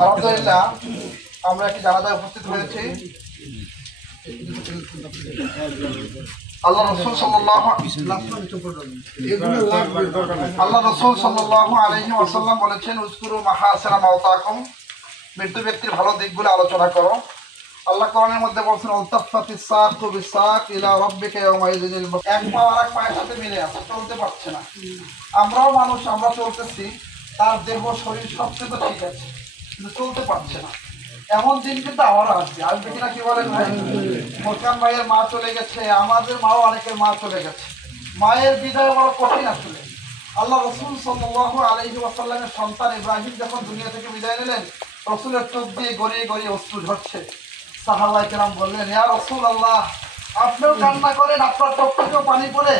আলহামদুলিল্লাহ, আমরা একটি জানাজায় উপস্থিত হয়েছি। আল্লাহ রাসূল সাল্লাল্লাহু আলাইহি ওয়াসাল্লাম বলেছেন, উযকুরু মাহাসিনা মাওতাকুম, মৃত্যু ব্যক্তির ভালো দিকগুলো আলোচনা করো। আল্লাহ কোরআনের মধ্যে বলছেন, আলতাফাতিস সাকু বিসাক ইলা রাব্বিকা ইয়াওমাইযিনিল এক পা আর এক পায়ের সাথে মিলে আছে, চলতে পারছে না। আমরাও মানুষ, আমরা চলতেছি, তার দেহ শরীর সবচেয়ে ঠিক আছে, কিন্তু চলতে পারছে না। এমন দিন কিন্তু আমারও আসবে, আসবে কিনা কি বলেন ভাই? মোরকান ভাইয়ের মা চলে গেছে, আমাদের মাও অনেকের মা চলে গেছে। মায়ের বিদায় বড় কঠিন আসলে। আল্লাহ রাসূল সাল্লাল্লাহু আলাইহি ওয়াসাল্লামের সন্তান ইব্রাহিম যখন দুনিয়া থেকে বিদায় নিলেন, রাসূলের চোখ দিয়ে গড়িয়ে গড়িয়ে অশ্রু ঝরছে। সাহাবায়ে কেরাম বললেন, ইয়া রাসূলুল্লাহ, আপনিও কান্না করেন, আপনার চোখ থেকেও পানি পড়ে,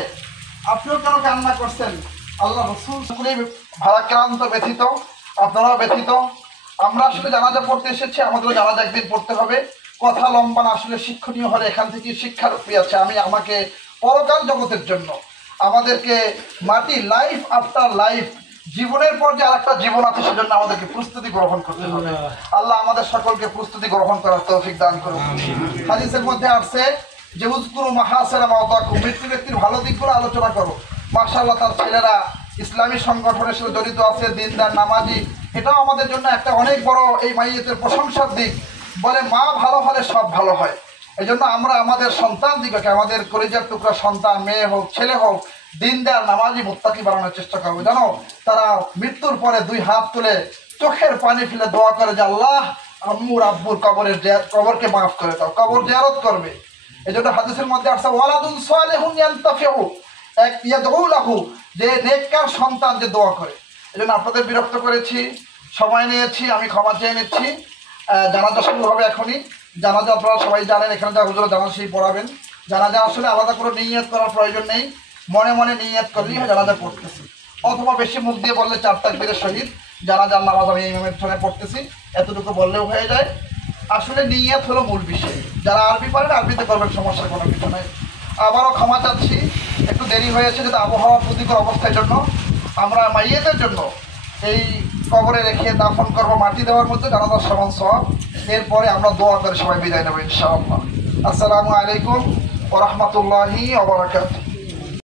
আপনিও কেন কান্না করছেন? আল্লাহ রাসূল সকলেই ভারাক্রান্ত, ব্যথিত, আপনারাও ব্যথিত। আমরা আসলে জানাজা পড়তে এসেছি, আমাদেরও জানাজা একদিন পড়তে হবে। কথা লম্বা না, আসলে শিক্ষণীয় হলে এখান থেকে শিক্ষার আছে। আমাকে পরকাল জগতের জন্য আমাদেরকে মাটি, লাইফ আফটার লাইফ, জীবনের পর যে আরেকটা জীবন আছে, সেজন্য আমাদেরকে প্রস্তুতি গ্রহণ করতে হবে। আল্লাহ আমাদের সকলকে প্রস্তুতি গ্রহণ করার তৌফিক দান করুন। হাদিসের মধ্যে আসছে যে, উযকুরু মাহাসিনা মাওতাকুম, মৃত্যু ব্যক্তির ভালো দিকগুলো আলোচনা করো। মাশাআল্লাহ, তার ছেলেরা ইসলামী সংগঠনের সাথে জড়িত আছে, দিনদার, নামাজি। এটাও আমাদের জন্য একটা অনেক বড় এই মাইয়েতের প্রশংসার দিক। বলে মা ভালো হলে সব ভালো হয়। এই জন্য আমরা আমাদের সন্তান দিগকে, আমাদের কলিজার টুকরা সন্তান, মেয়ে হোক ছেলে হোক, দিনদার, নামাজি, মুত্তাকি বানানোর চেষ্টা করবো। জানো, তারা মৃত্যুর পরে দুই হাত তুলে চোখের পানি ফেলে দোয়া করে যে, আল্লাহ আম্মুর আব্বুর কবরকে মাফ করে দাও, কবর জিয়ারত করবে। এই জন্য হাদিসের মধ্যে আসছে, ওয়ালাদুন সালিহুন ইয়ানতাফিউ ইয়াদউ লাহু, যে নেককার সন্তান যে দোয়া করে। এই জন্য আপনাদের বিরক্ত করেছি, সময় নিয়েছি, আমি ক্ষমা চেয়ে নিচ্ছি। জানাজা শুরু হবে এখনই। জানাজা আপনারা সবাই জানেন, এখানে যা হুজুর জানাজা সেই পড়াবেন। জানাজা আসলে আলাদা করে নিয়ত করার প্রয়োজন নেই, মনে মনে নিয়ত করলেই জানাজা পড়তেছি, অথবা বেশি মুখ দিয়ে বললে 4 তাকবীরের সহিত জানাজার নামাজ আমি ইমামের সামনে পড়তেছি, এতটুকু বললেও হয়ে যায়। আসলে নিয়ত হলো মূল বিষয়। যারা আরবি পারেন আরবিতে করবেন, সমস্যার কোনো কিছু নেই। আবারও ক্ষমা চাচ্ছি, একটু দেরি হয়েছে, যেটা আবহাওয়া প্রতিকূল অবস্থার জন্য। আমরা মাইয়েদের জন্য এই কবরে রেখে দাফন করবো, মাটি দেওয়ার মধ্যে জানাজার সমান সওয়াব। এরপরে আমরা দোয়া করে সবাই বিদায় নেবো ইনশাআল্লাহ। আসসালামু আলাইকুম ওয়া রাহমাতুল্লাহি ওয়া বারাকাতুহু।